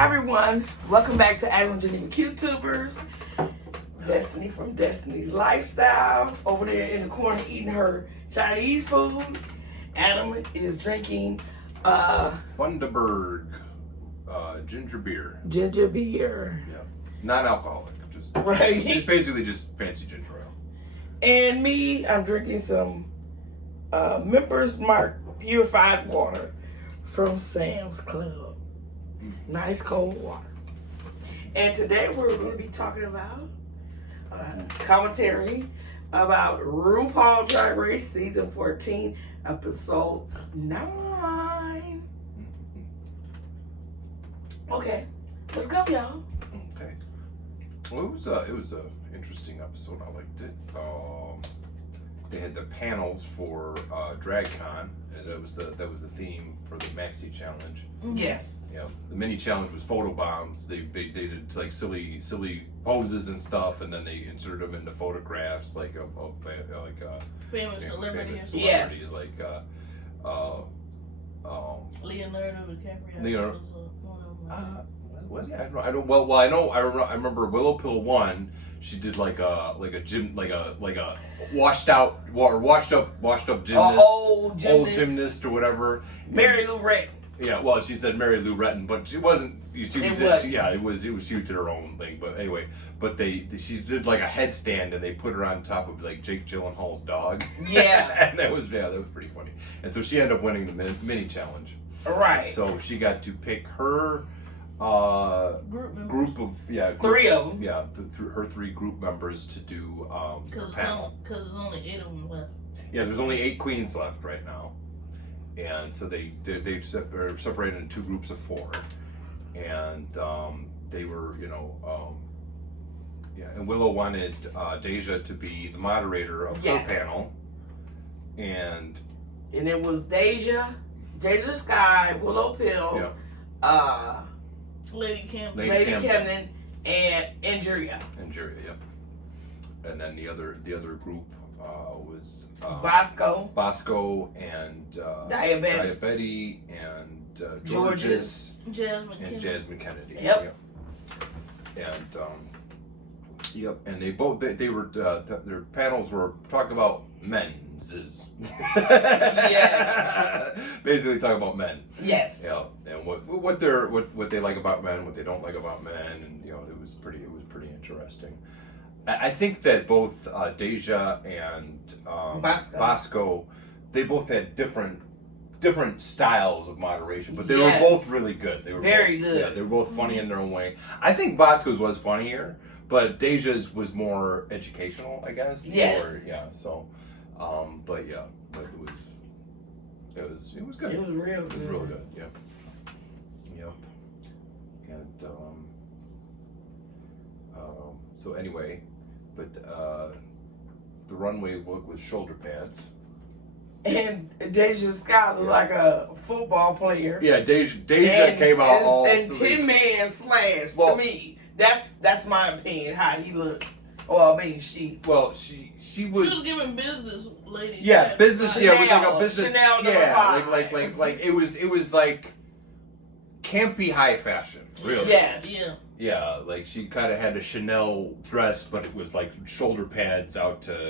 Hi everyone, welcome back to Adam and Geneva QTubers. Destiny from Destiny's Lifestyle over there in the corner eating her Chinese food. Adam is drinking Bundaberg ginger beer. Ginger beer. Yeah, non-alcoholic, just Right. It's basically just fancy ginger ale. And me, I'm drinking some Members Mark purified water from Sam's Club. Nice cold water. And today we're going to be talking about commentary about RuPaul's Drag Race Season 14, Episode 9. Okay, let's go, y'all. Okay. Well, it was a interesting episode. I liked it. They had the panels for DragCon, and that was the theme for the Maxi Challenge. Yes. Yeah, the mini challenge was photo bombs. They did like silly poses and stuff, and then they inserted them into photographs of famous celebrities. Yes. Like Leonardo DiCaprio. Leonardo. Was one of them. Was he? I don't. Well, I remember Willow Pill 1. She did like a washed up gymnast, old gymnast or whatever. Mary Lou Retton. Yeah, well, she said Mary Lou Retton, but she wasn't. She did her own thing. But anyway, she did like a headstand, and they put her on top of like Jake Gyllenhaal's dog. Yeah, and that was pretty funny. And so she ended up winning the mini challenge. Right. So she got to pick her group of three of them. Yeah, her three group members to do panel. Because there's only 8 of them left. Yeah, there's only 8 queens left right now, and so they are separated into 2 groups of 4, and they were and Willow wanted Deja to be the moderator of her panel, and it was Deja Sky, Willow Pill, Lady Camden, and Injuria. Yeah. And then the other group was Bosco and Diabetti and Georges and Jasmine Kennedy. Yep. And and they were their panels were talking about men's. Yeah. Basically talking about men. Yes. Yeah. And what they like about men, what they don't like about men, and it was pretty interesting. I think that both Deja and Bosco, they both had different styles of moderation, but they were both really good. They were very both, good. Yeah, they were both funny in their own way. I think Bosco's was funnier, but Deja's was more educational, I guess. Yes. But it was good. It was real good. It was real good. Yep. And so anyway, but the runway look was shoulder pads. And Deja Scott looked like a football player. Yeah, Deja came out all and Tin Man Slash. To me, that's my opinion. How he looked. Well, I mean, she was giving business lady. Yeah, business. Chanel, Yeah, with like a business. Chanel like it was like campy high fashion. Really. Yes. Yeah. Yeah, like she kind of had a Chanel dress, but it was like shoulder pads out to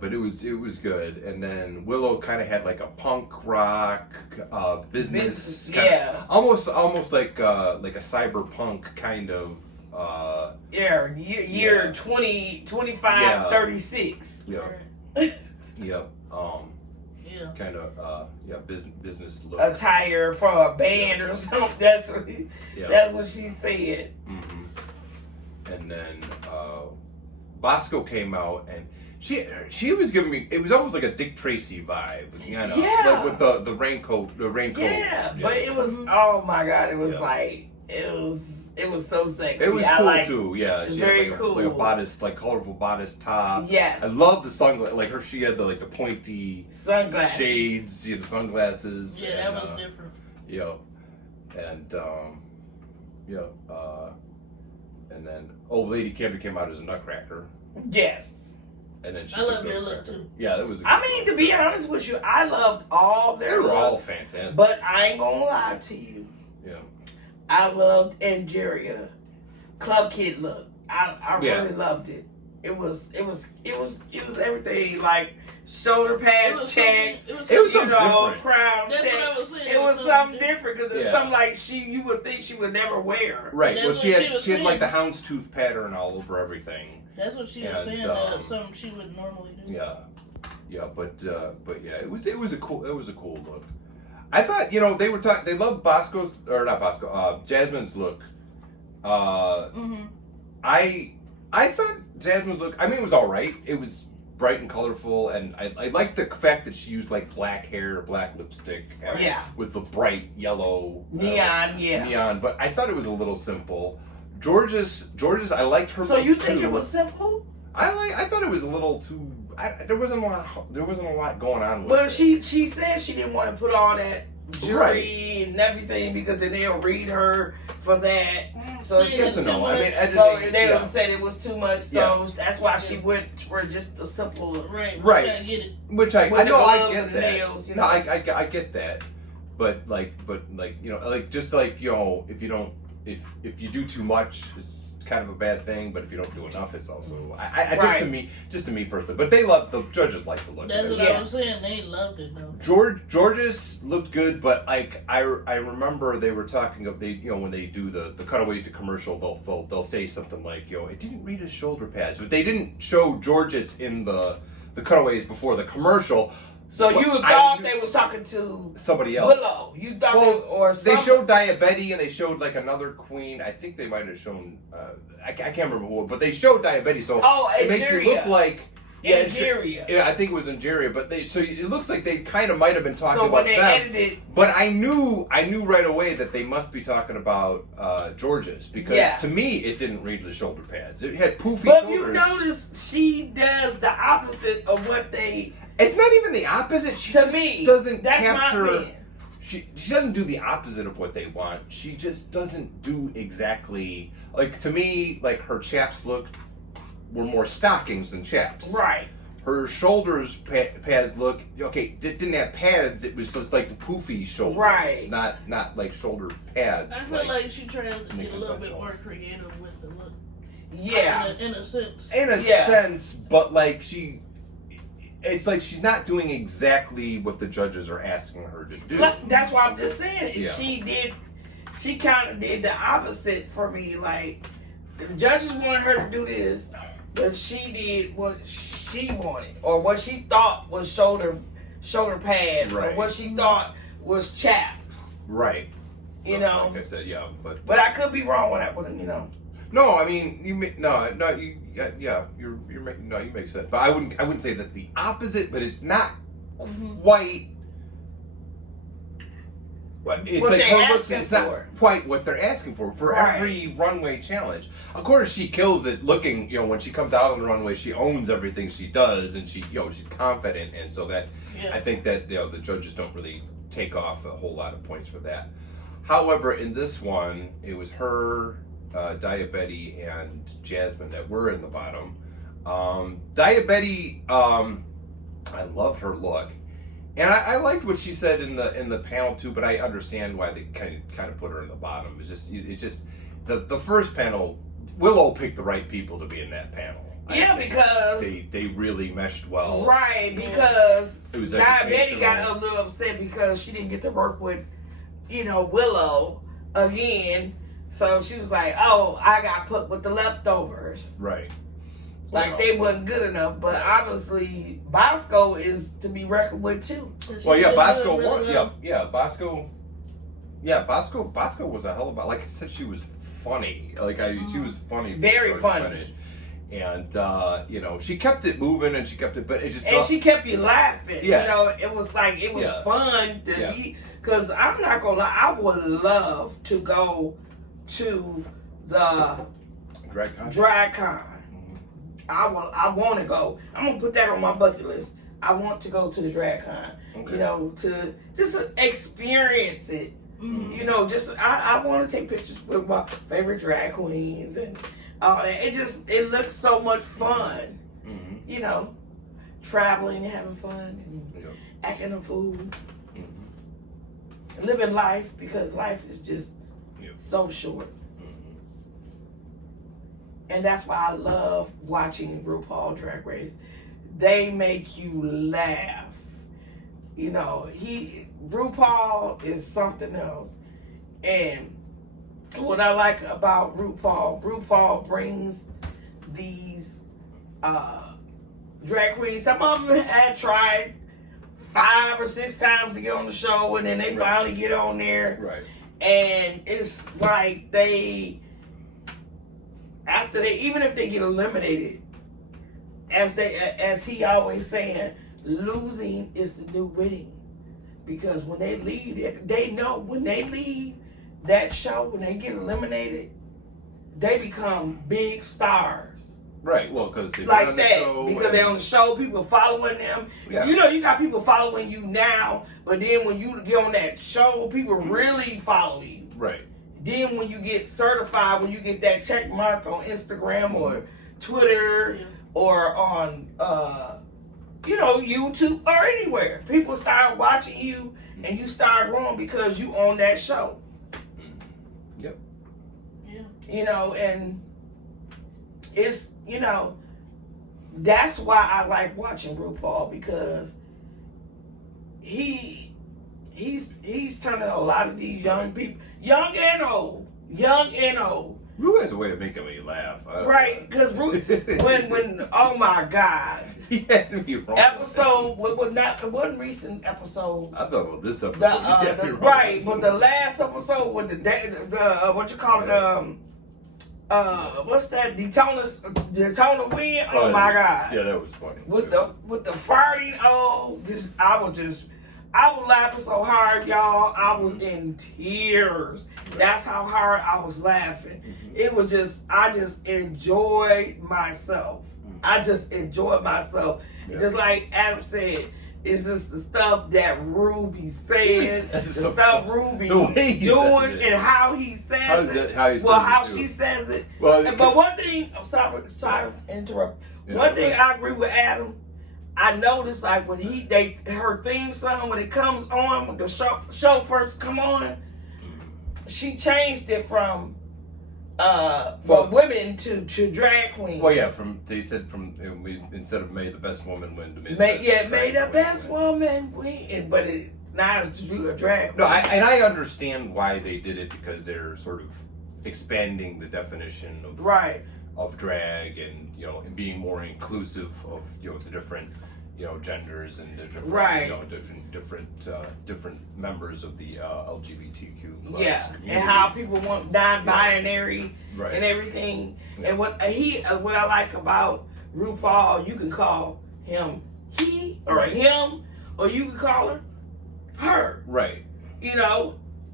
but it was good. And then Willow kind of had like a punk rock business almost like a cyberpunk kind of year 2025 36. Yeah. Yep. Kind of business look. Attire for a band or something. That's what she said. Mm-hmm. And then Bosco came out, and she was giving me, it was almost like a Dick Tracy vibe, like with the raincoat. Yeah, but it was, oh my God, it was like, it was so sexy. It was cool too. Yeah, it's she very had like cool. Like a bodice, like colorful bodice top. Yes, I love the sunglasses. Like her, she had the pointy sunglasses, shades, sunglasses. Yeah, that was different. And and then old lady Camden came out as a nutcracker. Yes. and then she. I love their look too. Yeah, that was. To be honest with you, I loved all their. They were looks, all fantastic. but I ain't gonna lie to you. Yeah. I loved Angeria Club Kid look. I really loved it. It was everything, like shoulder pads check. It was something different. That's Crown check. what I was saying. It was something different because it's Yeah. something like you would think she would never wear. Right. That's Well, she what had she was like the saying. houndstooth pattern all over everything. That's what she was And, saying. Something she would normally do. Yeah. Yeah, but yeah, it was a cool look. I thought they were talking. They loved Bosco's or not Bosco. Jasmine's look. I thought Jasmine's look. I mean, it was all right. It was bright and colorful, and I liked the fact that she used like black hair, black lipstick, with the bright yellow neon. But I thought it was a little simple. George's, I liked her. So look you think too. it was simple? I thought it was a little too. There wasn't a lot going on with But it. she said she didn't want to put all that jewelry and everything because then they'll read her for that. So See, she it's to too know. much. I mean, so they yeah. said it was too much. So that's why she went for just a simple. Right. Right. Get it. Which I With the know I gloves get and that. nails, No, I get that. But like just like if you do too much, it's kind of a bad thing. But if you don't do enough, it's also just to me personally. But the judges like the look. That's what I was saying. They loved it though. George's looked good, but like I remember they were talking of when they do the cutaway to commercial, they'll say something like it didn't read his shoulder pads, but they didn't show George's in the cutaways before the commercial. So you thought they was talking to somebody else. Willow. You thought they showed Diabetti and they showed like another queen. I think they might have shown I can't remember who, but they showed Diabetti. So it makes it look like Angeria. Yeah, I think it was Angeria, but it looks like they kind of might have been talking about when they them. edited, But I knew right away that they must be talking about George's because to me it didn't read the shoulder pads. It had poofy shoulders. But you notice she does the opposite of what they. It's not even the opposite. She to just me doesn't that's capture. My opinion. She doesn't do the opposite of what they want. She just doesn't do exactly like to me. Like her chaps were more stockings than chaps. Right. Her shoulders pads didn't have pads. It was just like the poofy shoulders. Right. Not like shoulder pads. I feel like she tried to get a little bit more creative with the look. Yeah. In a sense. In a sense, but like it's like she's not doing exactly what the judges are asking her to do. That's why I'm just saying she kind of did the opposite for me. Like the judges wanted her to do this, but she did what she wanted or what she thought was shoulder pads or what she thought was chaps. Right. You know. Like I said, but I could be wrong with that one. No, I mean you make you make sense. But I wouldn't say that's the opposite, but it's not quite. It's like her looks. It's not quite what they're asking for every runway challenge. Of course, she kills it. Looking, when she comes out on the runway, she owns everything she does, and she's confident, and so that I think that the judges don't really take off a whole lot of points for that. However, in this one, it was her. Diabetti and Jasmine that were in the bottom. Diabetti, I loved her look, and I liked what she said in the panel too. But I understand why they kind of put her in the bottom. It's just the first panel. Willow picked the right people to be in that panel. Because they really meshed well. Right, because Diabetti got a little upset because she didn't get to work with, Willow again. So she was like, "Oh, I got put with the leftovers." Right. Like they wasn't good enough, but obviously Bosco is to be reckoned with too. Well, yeah, Bosco won. Bosco. Yeah, Bosco was a hell of a. Like I said, she was funny. She was funny. Very funny. And she kept it moving, and she kept it, but it just. And she kept you laughing. Yeah. It was like it was fun to be. Because I'm not gonna lie, I would love to go to the drag con. I want to go. I'm gonna put that on my bucket list. I want to go to the drag con. Okay. To just experience it. Mm-hmm. I want to take pictures with my favorite drag queens and all that. It looks so much fun. Mm-hmm. you know, traveling and having fun and Yep. acting a fool. Mm-hmm. Living life, because life is just Yep. so short. Mm-hmm. And that's why I love watching RuPaul Drag Race. They make you laugh. You know, RuPaul is something else. And what I like about RuPaul brings these drag queens. Some of them had tried 5 or 6 times to get on the show, and then they finally get on there. Right. And it's like even if they get eliminated, as he always saying, losing is the new winning. Because when they leave, they know when they leave that show, when they get eliminated, they become big stars. Right. Well, because they're Like on the that. show Because they're on the show, people following them. Yeah. You know, you got people following you now, but then when you get on that show, people really follow you. Right. Then when you get certified, when you get that check mark on Instagram or Twitter or on YouTube or anywhere, people start watching you and you start growing because you on that show. Yep. Yeah. And it's that's why I like watching RuPaul, because he's turning a lot of these young people, young and old. Ru has a way of making me laugh. Right, because when oh my God, he had me wrong. Episode wasn't recent episode. I thought about this episode. Right, but the last episode with the what you call it, what's that? Daytona Wind. Oh my God. Yeah, that was funny. With the farting. I was laughing so hard, y'all. I was in tears. That's how hard I was laughing. It was I just enjoyed myself. Yeah. Just like Adam said, it's just the stuff that Ruby saying, the stuff Ruby doing, and how he says it. How she says it. Well, but one thing, I'm sorry to interrupt. Yeah, one thing I agree with Adam. I noticed, like, when her theme song, when it comes on, when the show first come on, she changed it from women to drag queen. Well, yeah, they said instead of May the Best Woman win, to May the best woman win, but now it's a drag queen. No, I understand why they did it, because they're sort of expanding the definition of drag, and and being more inclusive of the different genders and the different members of the LGBTQ plus community. And how people want non-binary and everything. Yeah. And what I like about RuPaul, you can call him he or him, or you can call her. Right.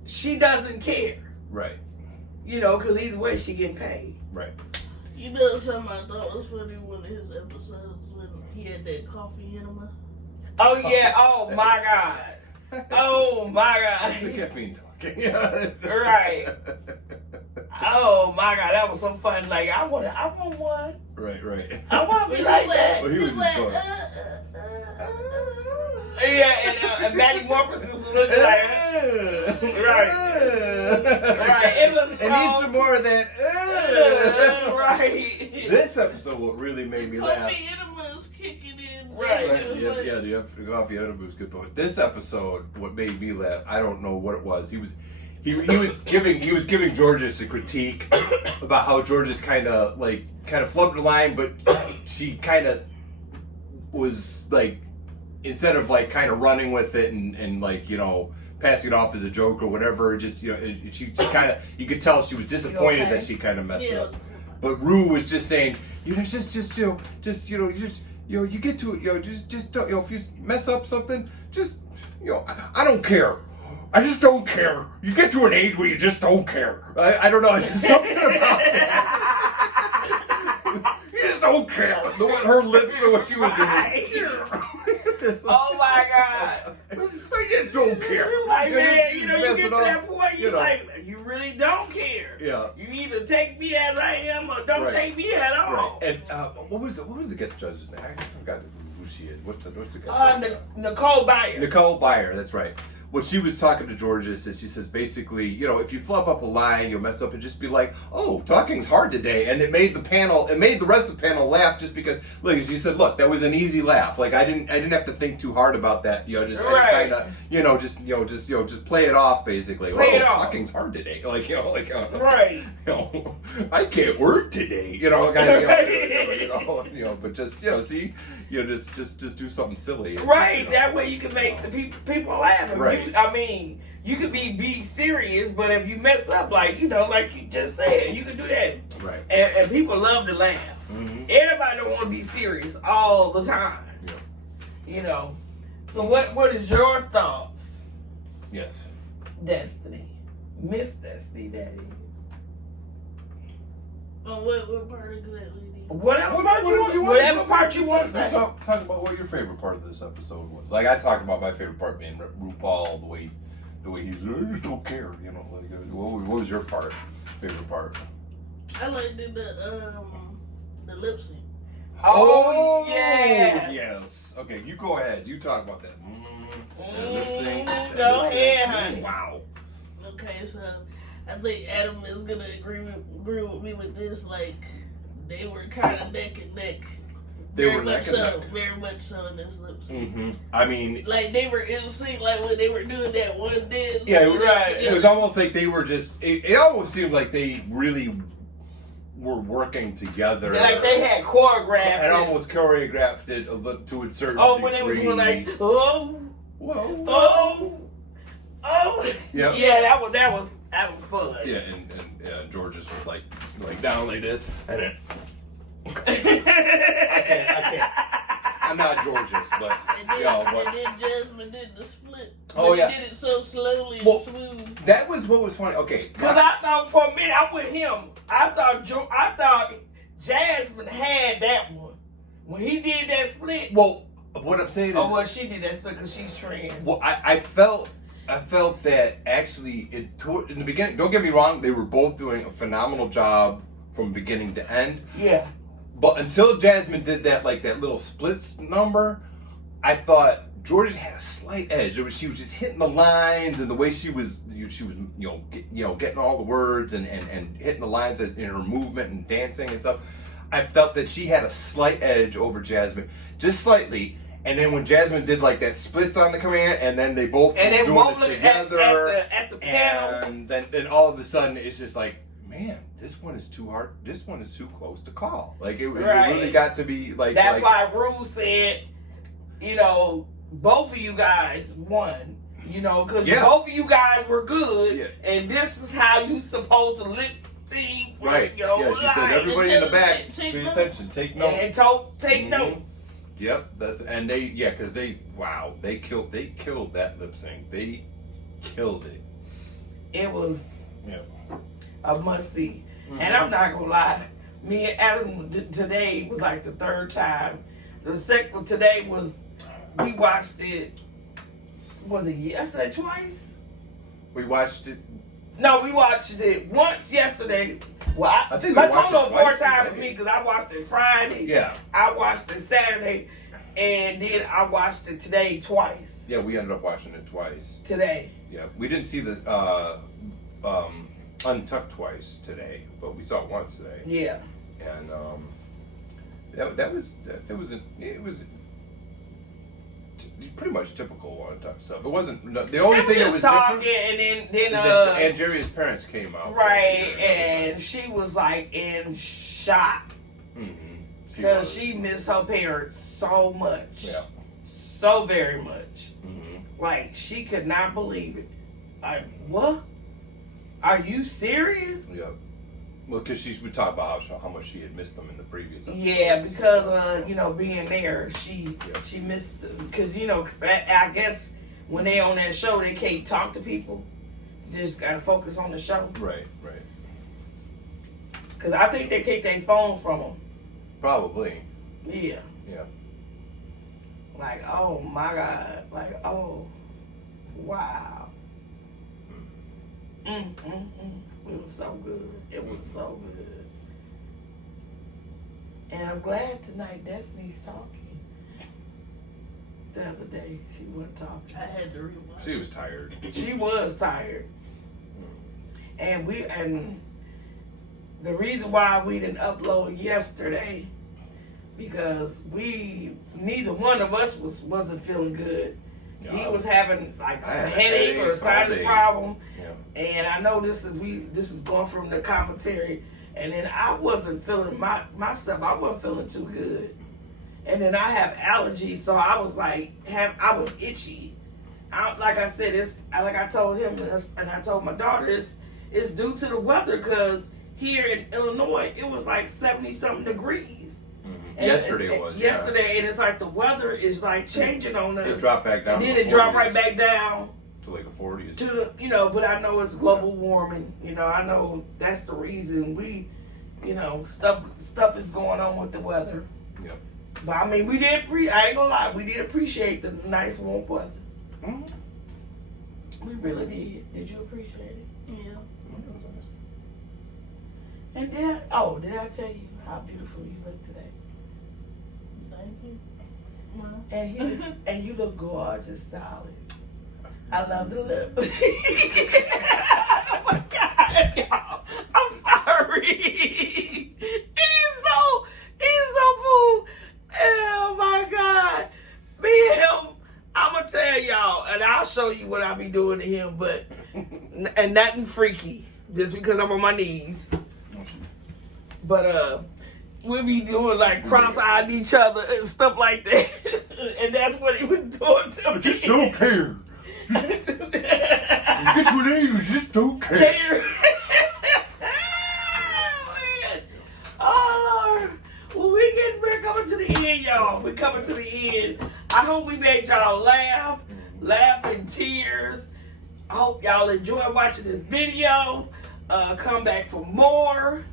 She doesn't care. Right. Because either way she getting paid. Right. Something I thought was funny, one of his episodes when he had that coffee enema. Oh yeah! Oh my God! Oh my God! That's the caffeine talking. Right. Oh my God! That was so fun. Like I want one. Right. I want to be like that. Well, he was just going. Yeah, and Maddie Morpheus was looking like, right. It was and need some more of that. Right. This episode what really made me laugh. Coffee enemas kicking in. Right. Yeah, the coffee enema was good. But this episode, what made me laugh, I don't know what it was. He was giving Georges a critique about how Georges kind of flubbed the line, but she kind of was like, instead of kind of running with it and passing it off as a joke or whatever, just she kind of, you could tell she was disappointed that she kind of messed up. But Ru was just saying, you get to it, just don't, if you mess up something, just I don't care. I just don't care. You get to an age where you just don't care. I don't know. There's something about that. You just don't care. Her lips are what she was doing. Oh my God. I just don't care. Like, man, you get to that point, you really don't care. Yeah. You either take me as I am or don't take me at all. Right. And what was the guest judge's name? I forgot who she is. What's the guest judge? Nicole Byer. Nicole Byer, that's right. Well, she was talking to Georges, and she says basically, if you flub up a line, you'll mess up and just be like, "Oh, talking's hard today," and it made the rest of the panel laugh just because. Look, as you said, look, that was an easy laugh. Like I didn't have to think too hard about that. I just kind of, just play it off basically. Play it off. Talking's hard today. Right. I can't work today. But just see. Just do something silly. Right, that way you can make the people laugh. Right. You could be serious, but if you mess up, like you just said, you can do that. Right. And people love to laugh. Mm-hmm. Everybody don't want to be serious all the time. Yeah. So what is your thoughts? Yes. Destiny. Miss Destiny, that is. What part exactly? Whatever part you want to say. Talk about what your favorite part of this episode was. Like I talked about my favorite part being RuPaul, the way he's I just don't care. What was your favorite part? I liked the lip sync. Oh yes. Yes. Okay, you go ahead. You talk about that. Lip sync. Go ahead, honey. Wow. Okay, so I think Adam is gonna agree with me with this. Like they were kind of neck and neck. Very much so in this lip sync. Mm-hmm. I mean, like they were in sync, like when they were doing that one dance. Yeah, right. It was almost like they were just. It almost seemed like they really were working together. Like they had choreographed. And almost choreographed it to a certain. Oh, degree. when they were doing like, whoa, Yeah. Yeah, that was fun. Yeah, and Georges was like down like this, and then I can't. I'm not Georges, but and then Jasmine did the split. Oh yeah, did it so slowly and smooth. That was what was funny. Okay, because I thought for a minute I'm with him. I thought Jasmine had that one when he did that split. Well, what I'm saying is, well, she did that split because she's trans. Well, I felt that actually in the beginning. Don't get me wrong; they were both doing a phenomenal job from beginning to end. Yeah. But until Jasmine did that little splits number, I thought Georgia had a slight edge. She was just hitting the lines and the way she was getting all the words and hitting the lines in her movement and dancing and stuff. I felt that she had a slight edge over Jasmine, just slightly. And then when Jasmine did that splits on the command, and then they both and were doing it together, at the panel, and then all of a sudden it's just like, man, this one is too hard. This one is too close to call. It really got to be like. That's why Rue said, both of you guys won. Because both of you guys were good, and this is how you supposed to lip sync. Right. She said everybody in the back, pay attention, take notes, and take notes. Yep. Because they killed that lip sync. They killed it. It was. Yeah. A must see. Mm-hmm. And I'm not gonna lie, me and Adam today was like the third time. The second today was we watched it. Was it yesterday twice? We watched it. No, we watched it once yesterday. Well, I told you 4 times for me because I watched it Friday. Yeah. I watched it Saturday, and then I watched it today twice. Yeah, we ended up watching it twice. Today. Yeah, we didn't see the Untucked twice today, but we saw it once today. Yeah. And it was pretty much typical Untucked stuff. It wasn't the only thing that was talking, different. And then Angeria's parents came out. Right, and she was in shock. Because she missed her parents so much. Yeah. So very much. Mm-hmm. She could not believe it. What? Are you serious? Yeah. Well, because she would talk about how much she had missed them in the previous episode. Yeah, because being there, she missed them. Because I guess when they on that show, they can't talk to people. They just gotta focus on the show. Right. Because I think they take their phone from them. Probably. Yeah. Yeah. Oh my God. Oh, wow. It was so good. It was so good. And I'm glad tonight Destiny's talking. The other day, she wasn't talking. I had to rewatch. She was tired. She was tired. And the reason why we didn't upload yesterday, because neither one of us wasn't feeling good. He was having like some headache or a sinus problem. Yeah. And I know this is going from the commentary. And then I wasn't feeling myself. I wasn't feeling too good. And then I have allergies, so I was like, I was itchy. Like I said, like I told him, and I told my daughter, it's due to the weather, because here in Illinois, it was like 70-something degrees. Mm-hmm. Yesterday it was. Yesterday, and it's like the weather is like changing on us. It dropped back down. And then it dropped right back down. To like the 40s. But I know it's global warming. I know that's the reason stuff is going on with the weather. Yeah. But I mean, I ain't gonna lie, we did appreciate the nice warm weather. Mm-hmm. We really did. Did you appreciate it? Yeah. And did I tell you how beautiful you look today? Thank you. And you look gorgeous, darling. I love the lips. Oh my God, y'all. I'm sorry. He's so fool. Oh my God. Me and him, I'm gonna tell y'all, and I'll show you what I be doing to him, and nothing freaky, just because I'm on my knees. But we'll be doing like cross-eyed each other and stuff like that. And that's what he was doing to me. I just don't care. Get what it is, just don't care. Oh, Lord. Well, we're coming to the end, y'all. We're coming to the end. I hope we made y'all laugh in tears. I hope y'all enjoy watching this video. Come back for more.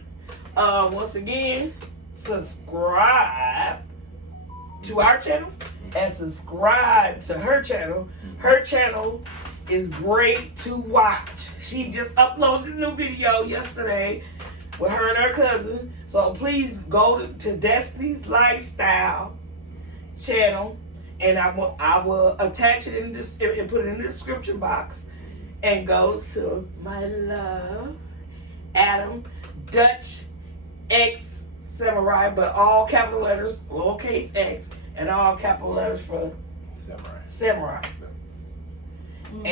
Once again, subscribe to our channel and subscribe to her channel. Her channel is great to watch. She just uploaded a new video yesterday with her and her cousin. So please go to Destiny's Lifestyle channel, and I will attach it in this and put it in the description box. And go to my love, Adam Dutch X Samurai, but all capital letters, lowercase x, and all capital letters for Samurai. Mm-hmm.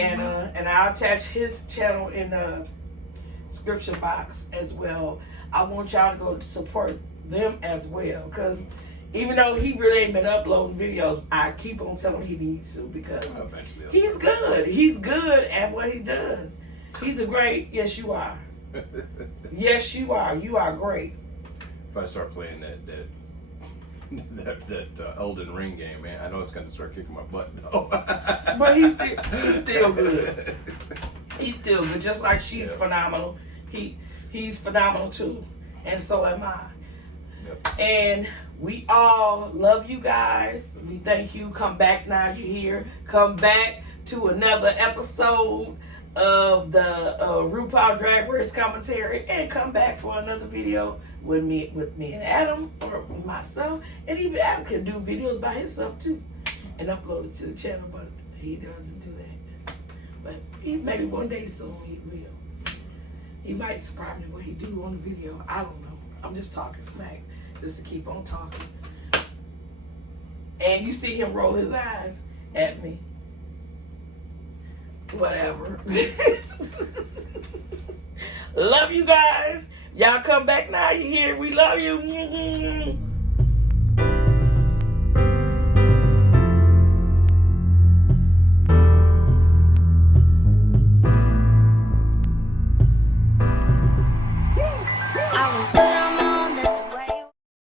And I'll attach his channel in the description box as well. I want y'all to go support them as well, because even though he really ain't been uploading videos, I keep on telling him he needs to, because he's good. He's good at what he does. He's a great, yes you are. Yes you are. You are great. If I start playing that Elden Ring game, man, I know it's going to start kicking my butt though. But he's still good. He's still good. Just like she's phenomenal. He's phenomenal too, and so am I. Yep. And we all love you guys. We thank you. Come back now. You're here. Come back to another episode of the RuPaul Drag Race commentary, and come back for another video with me and Adam, or myself. And even Adam can do videos by himself too and upload it to the channel, but he doesn't do that. But maybe one day soon he will. He might surprise me what he do on the video. I don't know. I'm just talking smack just to keep on talking. And you see him roll his eyes at me. Whatever. Love you guys. Y'all come back now. You hear? We love you.